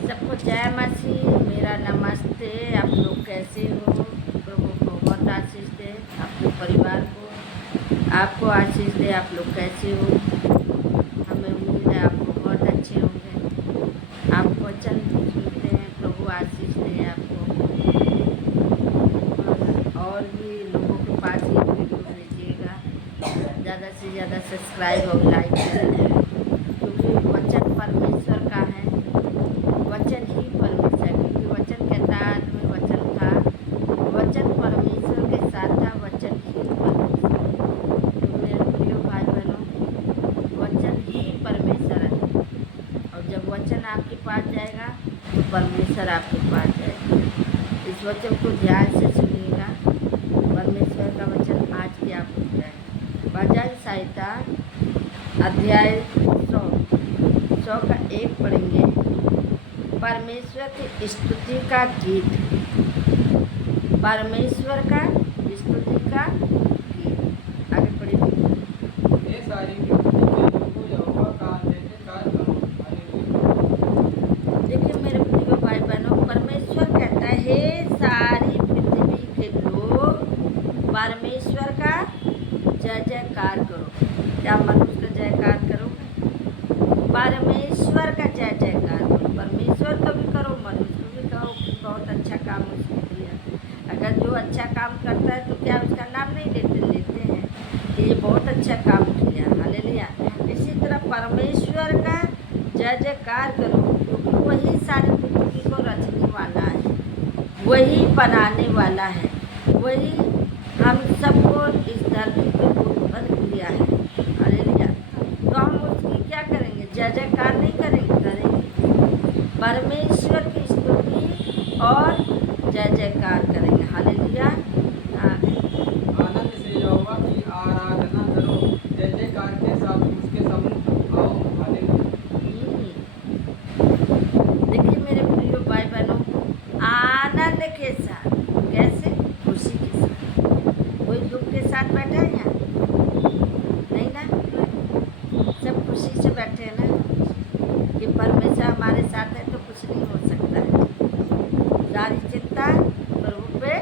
सबको जय मसीह। मेरा नमस्ते। आप लोग कैसे हो? प्रभु को बहुत आशीष दे, अपने परिवार को आपको आशीष दे। आप लोग कैसे हो? हमें उम्मीद है आप बहुत अच्छे होंगे। आप वचन सुनते हैं, प्रभु आशीष दे आपको। और भी लोगों के पास ये वीडियो भेजिएगा, ज़्यादा से ज़्यादा सब्सक्राइब और लाइक करें, क्योंकि वचन परमेश्वर का है। वचन ही परमेश्वर, क्योंकि वचन कहता है आदमी वचन था, वचन परमेश्वर के साथ था, वचन ही परमेश्वर। तो मेरे प्रिय भाई बहनों, वचन ही परमेश्वर है। और जब वचन आपके पास जाएगा तो परमेश्वर आपके पास जाएगा। इस वचन को ध्यान से सुनिएगा। परमेश्वर का वचन आज की आपको है। भजन संहिता अध्याय 100 का 1 पढ़ेंगे। परमेश्वर की स्तुति का गीत। परमेश्वर का स्तुति का गीत। आगे पढ़िए। ये सारी पृथ्वी के लोगों यहोवा का जयजयकार करो। हालेलुया। देखिए मेरे प्रिय भाई बहनों, परमेश्वर कहता है हे सारी पृथ्वी के लोग परमेश्वर का जय जयकार करो। क्या मनुष्य का जयकार करोगे? परमेश्वर का जय जयकार करो। परमेश्वर को भी करो, मनुष्य को भी कहो कि बहुत अच्छा काम उसने किया। अगर जो अच्छा काम करता है तो क्या उसका नाम नहीं लेते हैं कि ये बहुत अच्छा काम किया। हालेलुया। इसी तरह परमेश्वर का जय जयकार करो, क्योंकि वही सारी पृथ्वी को रचने वाला है, वही बनाने वाला है, वही हम सबको इस धरती पर उत्पन्न किया है। हालेलुया। तो हम उसकी क्या करेंगे? जय जयकार नहीं करेंगे। परमेश्वर की स्तुति और जय जयकार करेंगे। हालेलुया। आनंद से यहोवा की आराधना करो, जय जयकार के साथ उसके सम्मुख आओ। हालेलुया। देखिए मेरे प्रिय भाई बहनों, आनंद के साथ, कैसे? खुशी के साथ। कोई दुख के साथ बैठा है यहाँ? नहीं ना, सब खुशी से बैठे हैं ना कि परमेश्वर हमारे साथ है तो कुछ नहीं हो सकता है। सारी चिंता प्रभु पे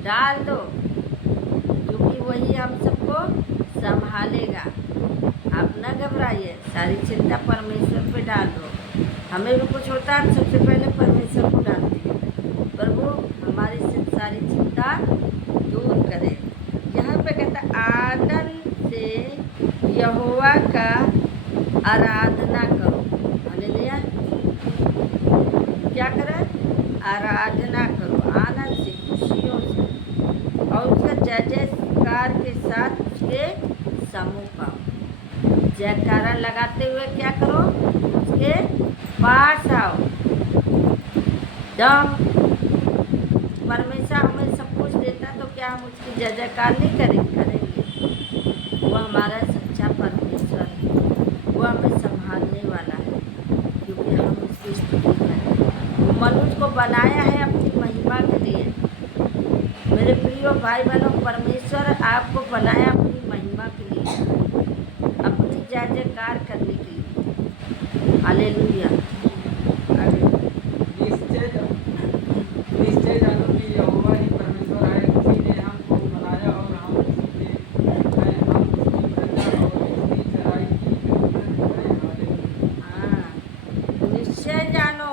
डाल दो, क्योंकि वही हम सबको संभालेगा। आप न घबराइए, सारी चिंता परमेश्वर पे डाल दो। हमें भी कुछ होता है, हम सबसे पहले परमेश्वर को डालते हैं। प्रभु हमारी सारी चिंता दूर करे। यहाँ पे कहता आनंद से यहोवा का आराधना करो। हालेलुया। क्या करें? आराधना करो आनंद से, खुशियों से, और उसका जय जयकार के साथ उसके सम्मुख आओ। जयकारा लगाते हुए क्या करो? उसके पास आओ। जब परमेश्वर हमें सब कुछ देता तो क्या हम उसकी जय जयकार नहीं करेंगे? वो हमारा सच्चा परमेश्वर है, वो हमें संभालने वाला है, क्योंकि हम उसकी स्तुति करें। वो मनुष्य को बनाया है अपनी महिमा के लिए। मेरे प्रिय भाई बहनों, परमेश्वर आपको बनाया अपनी महिमा के लिए, अपनी जय जयकार करने के लिए। हालेलुया। निश्चय जानो कि यहोवा ही परमेश्वर है। उसी ने हमको बनाया और हम उसकी प्रजा और उसकी चराई की हैं। हालेलुया। हाँ, निश्चय जानो,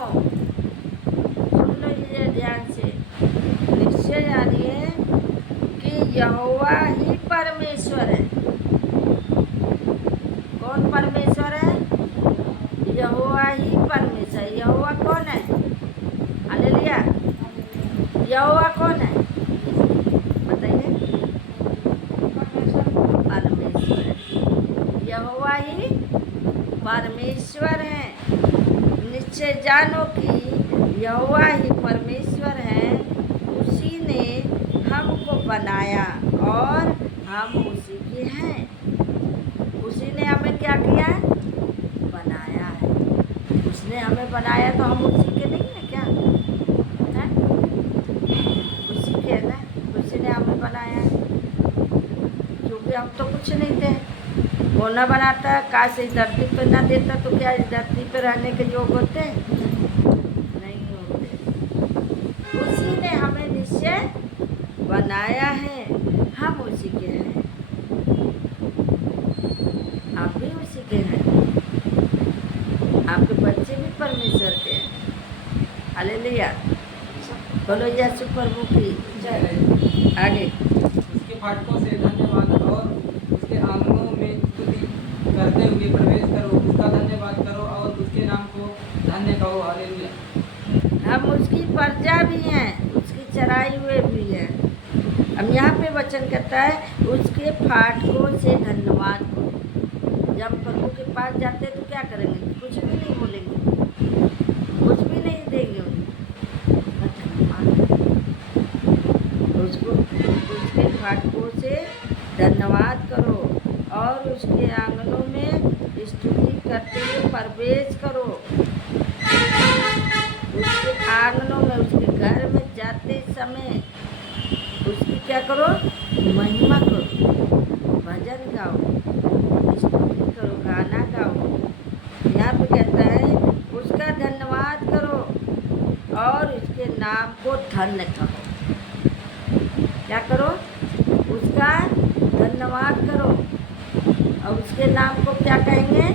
सुन लो ये ध्यान से। निश्चय जानिए कि यहोवा ही परमेश्वर है। कौन परमेश्वर है? यहोवा ही परमेश्वर। यहोवा कौन है? हालेलुया। यहोवा कौन है? बताइए। परमेश्वर है। यहोवा ही परमेश्वर है। निश्चय जानो कि यहोवा ही परमेश्वर है। उसी ने हमको बनाया और हम उसी के हैं। उसी ने हमें क्या किया है? बनाया है। उसने हमें बनाया तो हम उसी के नहीं है क्या? है? उसी के है ना। उसी ने हमें बनाया है, क्योंकि हम तो कुछ नहीं थे। वो न बनाता, काश इस धरती पर न देता तो क्या इस धरती पर रहने के योग होते हैं? बनाया है हम उसी के हैं, आप भी उसी के हैं, आपके बच्चे भी परमेश्वर के हैं। हालेलुया, बोलो यीशु प्रभु की जय। आगे। उसके फाटकों से धन्यवाद और उसके आंगनों में स्तुति करते हुए प्रवेश करो, उसका धन्यवाद करो और उसके नाम को धन्य कहो। हालेलुया। हम उसकी प्रजा भी हैं, उसकी चराई हुए भी हैं। अब यहाँ पे वचन कहता है उसके फाटकों से धन्यवाद करो। जब प्रभु के पास जाते हैं तो क्या करेंगे? कुछ भी नहीं बोलेंगे, कुछ भी नहीं देंगे उन्हें, धन्यवाद उसको। उसके फाटकों से धन्यवाद करो और उसके आंगनों में स्तुति करते हुए प्रवेश करो। उसके आंगनों में, उसके घर में जाते समय उसकी क्या करो? महिमा करो, भजन गाओ, स्तुति करो, गाना गाओ। यहाँ पे कहता है उसका धन्यवाद करो और उसके नाम को धन्य कहो। क्या करो? उसका धन्यवाद करो और उसके नाम को क्या कहेंगे?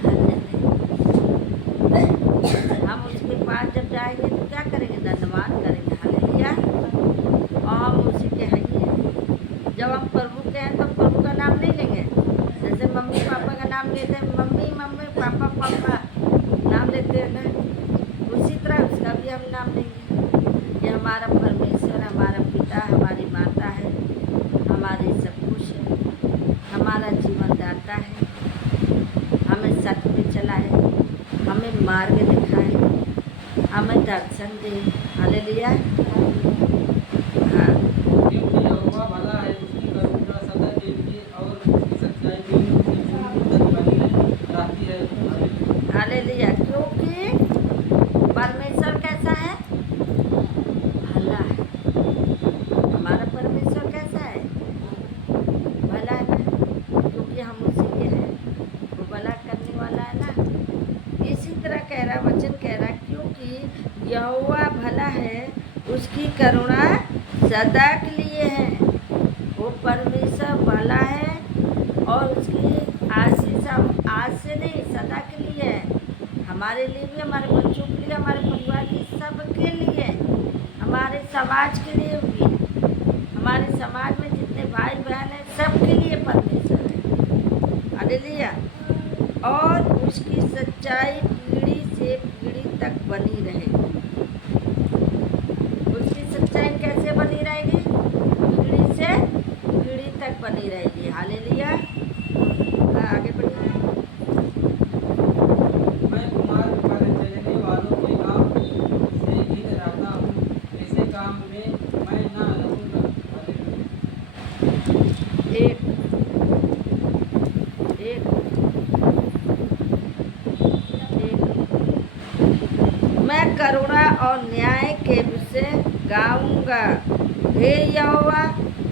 धन्य कहेंगे। हम उसके पास जब जाएंगे तो क्या करेंगे? धन्यवाद करेंगे। हालेलुया। और हम उसी के हैं ही हैं। जब हम प्रभु के हैं तो प्रभु का नाम नहीं लेंगे। जैसे मम्मी पापा का नाम लेते हैं, मम्मी मम्मी, पापा पापा नाम लेते हैं ना, उसी तरह उसका भी हम नाम लेंगे। ये हमारा परमेश्वर, हमारा पिता, हमारी माता है, हमारे सब कुछ है, हमारा जीवन दाता है, हमें सत्य पे चला है, हमें मार्ग दिखाए, हमें दर्शन दे। हालेलुया। हाँ, क्योंकि यहोवा भला है, उसकी करुणा सदा के लिए और उसकी सच्चाई दिन से दिन तक बनी रहती है। हालेलुया। हालेलुया। क्योंकि परमेश्वर कैसा है? भला है। हमारा परमेश्वर कैसा है? भला है ना, क्योंकि हम उसी के हैं, वो भला करने वाला है ना। इसी तरह कह रहा वचन, कह रहा क्योंकि यहोवा भला है, उसकी करुणा सदा के लिए है। वो परमेश्वर भला है और उसकी आशीष आज से नहीं, सदा के लिए है। हमारे लिए भी, हमारे बच्चों के लिए, हमारे परिवार के सबके लिए, हमारे समाज के लिए भी, हमारे समाज में जितने भाई बहन हैं सबके लिए परमेश्वर है। हालेलुया। और उसकी सच्चाई पीढ़ी से पीढ़ी तक बनी रहे। उसकी सच्चाई कैसे बनी रहेगी? पीढ़ी से पीढ़ी तक बनी रहेगी। हालेलुया। आगे बढ़िए। मैं कुमार्ग पर चलने वालों के काम से घिन रहता हूँ, ऐसे काम में मैं ना रहूँगा। हालेलुया। एक एक मैं करुणा और न्याय के विषय गाऊंगा। हे यहोवा,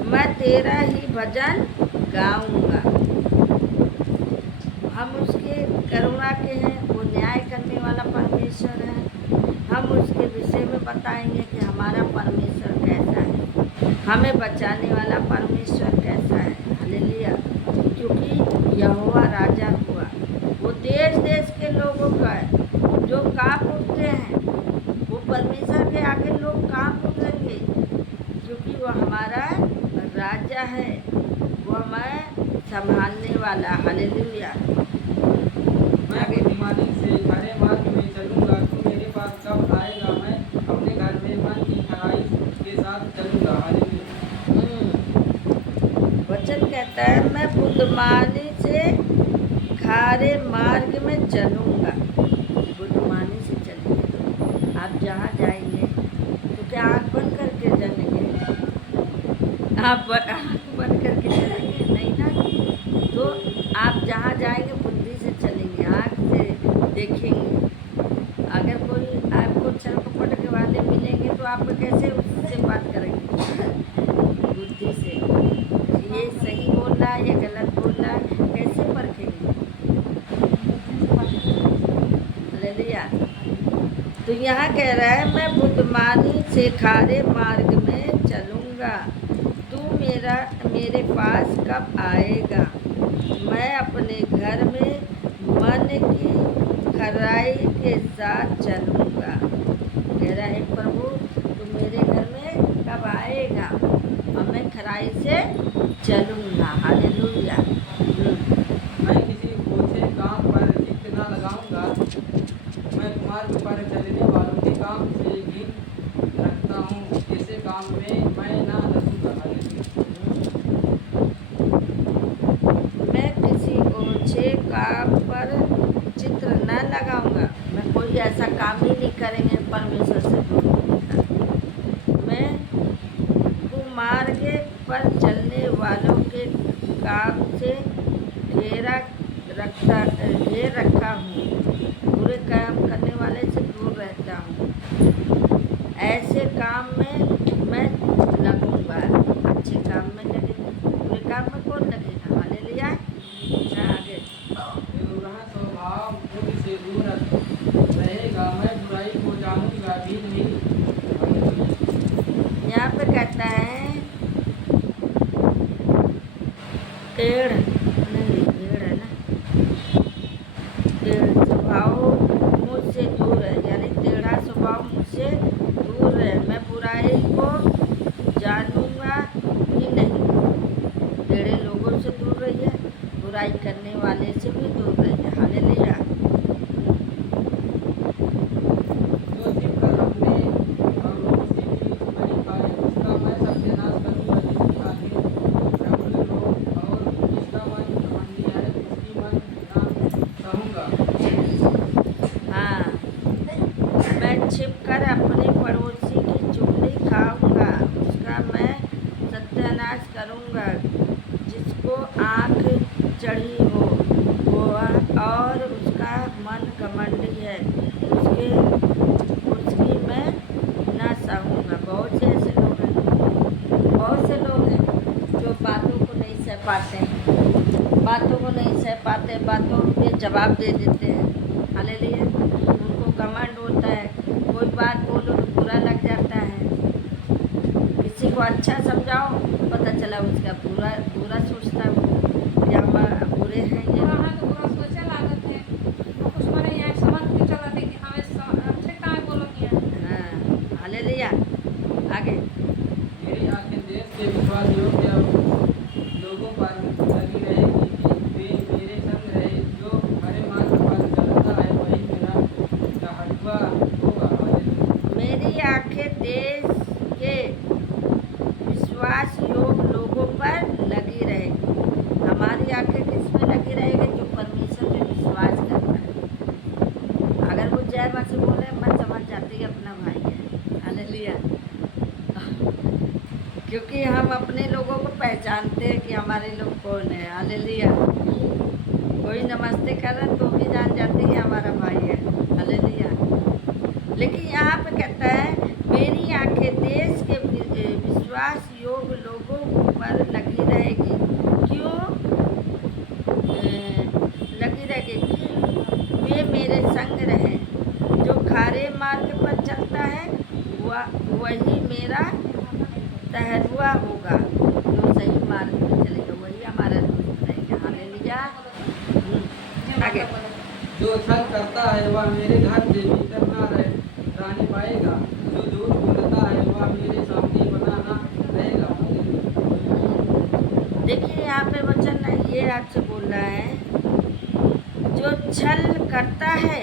मैं तेरा ही भजन गाऊंगा। हम उसके करुणा के हैं, वो न्याय करने वाला परमेश्वर है। हम उसके विषय में बताएंगे कि हमारा परमेश्वर कैसा है, हमें बचाने वाला परमेश्वर कैसा है। हालेलुया। क्योंकि यहोवा राजा हुआ, वो देश देश के लोगों का है, जो कांप उठते हैं। वो परमेश्वर के आगे लोग कांप उठेंगे, क्योंकि वो हमारा राजा है, वो हमें संभालने वाला। हालेलुया। मैं बुद्धिमानी से खरे मार्ग में चलूंगा, तू मेरे पास कब आएगा? मैं अपने घर में मन की खराई के साथ चलूंगा। हालेलुया। वचन कहता है मैं बुद्धिमानी से खारे मार्ग में चलूंगा। बुद्धिमानी से चलेंगे। आप जहाँ जाएंगे तो क्या आँख बंद करके चलेंगे? आप आँख बंद करके चलेंगे नहीं ना। तो आप जहाँ जाएंगे बुद्धि से चलेंगे, आँख से देखेंगे। अगर कोई आपको छल कपट वाले मिलेंगे तो आप कैसे उससे बात करेंगे? बुद्धि से। ये सही बोल रहा है, ये गलत बोल रहा है, कैसे परखेंगे? हालेलुया। तो यहाँ कह रहा है मैं बुद्धिमानी से खारे मार्ग में चलूंगा। चलूँगा, तू मेरे पास कब आएगा। मैं अपने घर में मन की खराई के साथ चलूँगा। कह रहा है प्रभु तू मेरे घर में कब आएगा और मैं खराई से चलूँगा। हालेलुया। मैं किसी ओछे काम पर चित्त न लगाऊंगा। मैं मार्ग पर चलने वालों के काम से घिन रखता हूँ। ऐसे काम में मैं ना लगूंगा। हालेलुया। मैं किसी ओछे काम पर चित्र न लगाऊंगा। मैं कोई ऐसा काम ही नहीं करेंगे परमेश्वर से दूर होने का। मैं कुमार्ग पर चलने वालों के काम से घेर रखा हूँ। बुरे काम करने वाले से दूर रहता हूँ। ऐसे काम में मैं लगूंगा। अच्छे काम में लगेगा, बुरे काम में कौन लगेगा। हालेलुया। आगे बुरा स्वभाव मुझ से दूर रहेगा। मैं बुराई को जानूंगा भी नहीं। हालेलुया। यहाँ पे कहता है टेढ़ नहीं, टेढ़ है ना, टेढ़ स्वभाव मुझसे दूर है, यानी टेढ़ा स्वभाव मुझसे दूर है। मैं बुराई को जानूंगा भी नहीं। टेढ़े लोगों से दूर रहिए, बुराई करने वाले से भी दूर रहिए। हालेलुया। जो छिपकर अपने अड़ोसी की बलि खाए, उसका मैं सत्यानाश करूंगा। जिसकी आंखें प्रबल हो और जिसका मन घमंडी है, उसकी मन ना सहूंगा। हाँ, मैं छिपकर अपने पड़ोसी की चुगली खाऊंगा, उसका मैं सत्यानाश करूंगा। जिसको आँख चढ़ी हो और उसका मन घमंडी है, उसकी मैं ना सहूंगा। बहुत से ऐसे लोग हैं, बहुत से लोग हैं जो बातों को नहीं सह पाते हैं, बातों को नहीं सह पाते, बातों के जवाब दे देते हैं। हालेलुया। उनको घमंड होता है, कोई बात बोलो तो बुरा लग जाता है। किसी को अच्छा समझाओ, पता चला उसका बुरा बुरा सोचता है वो कि हम बुरे हैं ये। वहाँ तो पूरा सोचे लागत है और कुछ माने यहाँ समझ के चला थे कि हमें अच्छे कहाँ बोलोगी यहाँ। हाँ, हालेलुया। आगे मेरी आंखें देश के विश्वास योग्य लोगों पर लगी रहेगी कि वे मेरे संग रहे। जो हरे मार्ग पर चलता है वही मेरा टहलुआ होगा। हालेलुया। मेरी आंखें देश के विश्वास योग्य लोगों पर लगी रहेगी। हमारी आंखें किस में लगी रहेगी? जो परमेश्वर पे विश्वास करता है। अगर वो जय मसीह बोले, मैं समझ जाती है अपना भाई है। हालेलुया। क्योंकि हम अपने लोगों को पहचानते हैं कि हमारे लोग कौन है। हालेलुया। कोई नमस्ते कर रहा तो भी जान जाते हैं हमारा भाई है। हालेलुया। लेकिन यहाँ पे कहता है मेरी आंखें देश के विश्वास योग्य लोगों पर लगी रहेगी। क्यों लगी रहेगी? कि वे मेरे संग रहें। जो खारे मार्ग पर चलता है वही मेरा टहलुआ होगा। जो सही मार्ग पर चलेगा वही हमारा दोस्त रहेगा। हालेलुया। आगे जो छल करता है वह मेरे घर के भीतर ना रहने पाएगा। जो झूठ बोलता है वह मेरे सामने बना ना रहेगा। देखिए यहाँ पे वचन ये आपसे बोल रहा है, जो छल करता है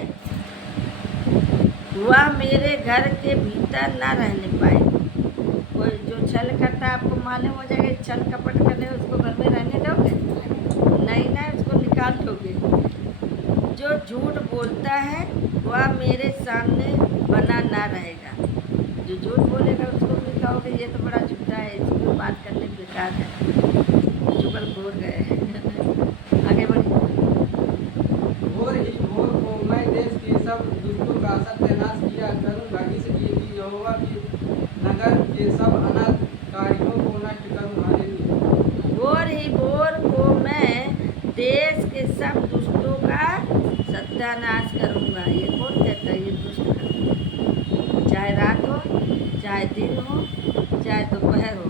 वह मेरे घर के भीतर ना रहने पाए। कोई जो छल करता है, आपको मालूम हो जाएगा छल कपट करने, उसको घर में रहने दोगे? नहीं ना, उसको निकाल दोगे। जो झूठ बोलता है वह मेरे सामने बना ना रहेगा। जो झूठ बोलेगा उसको भी कहोगे ये तो बड़ा झूठा है, इसको बात करने बेकार है, चुगलखोर गए। आगे बढ़िए। भोर ही भोर को मैं देश के सब दुष्टों का सत्यानाश किया करूँगा, इसलिए कि यहोवा के नगर के सब अनाथकारियों को नष्ट करूँ। हालेलुया। भोर ही भोर को मैं देश के सब दुष्टों का सत्यानाश करूँगा। ये कौन कहता है? ये दुष्ट करता है। चाहे रात हो, चाहे दिन हो, चाहे दोपहर हो,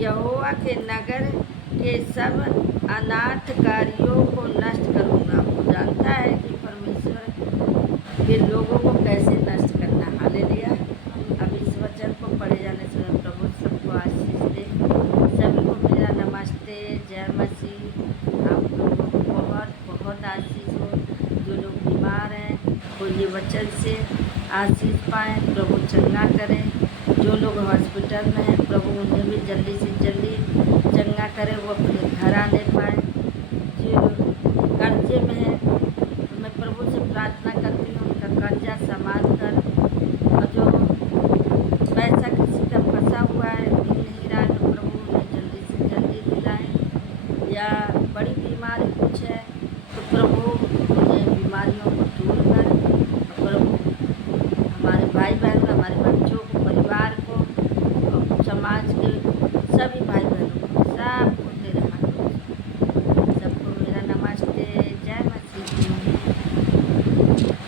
यहोवा के नगर के सब अनाथ कार्यों को नष्ट करूँगा। वो जानता है कि परमेश्वर के लोगों को कैसे नष्ट करना। हालेलुया। अब इस वचन को पढ़े जाने से प्रभु सबको आशीष दे। सभी को मेरा नमस्ते, जय मसीह। आप लोगों को बहुत बहुत आशीष हो। जो लोग बीमार हैं वो ये वचन से आशीष पाएँ, प्रभु चंगा करें। जो लोग हॉस्पिटल में हैं प्रभु उन्हें भी जल्दी से जल्दी चंगा करे। वो अपने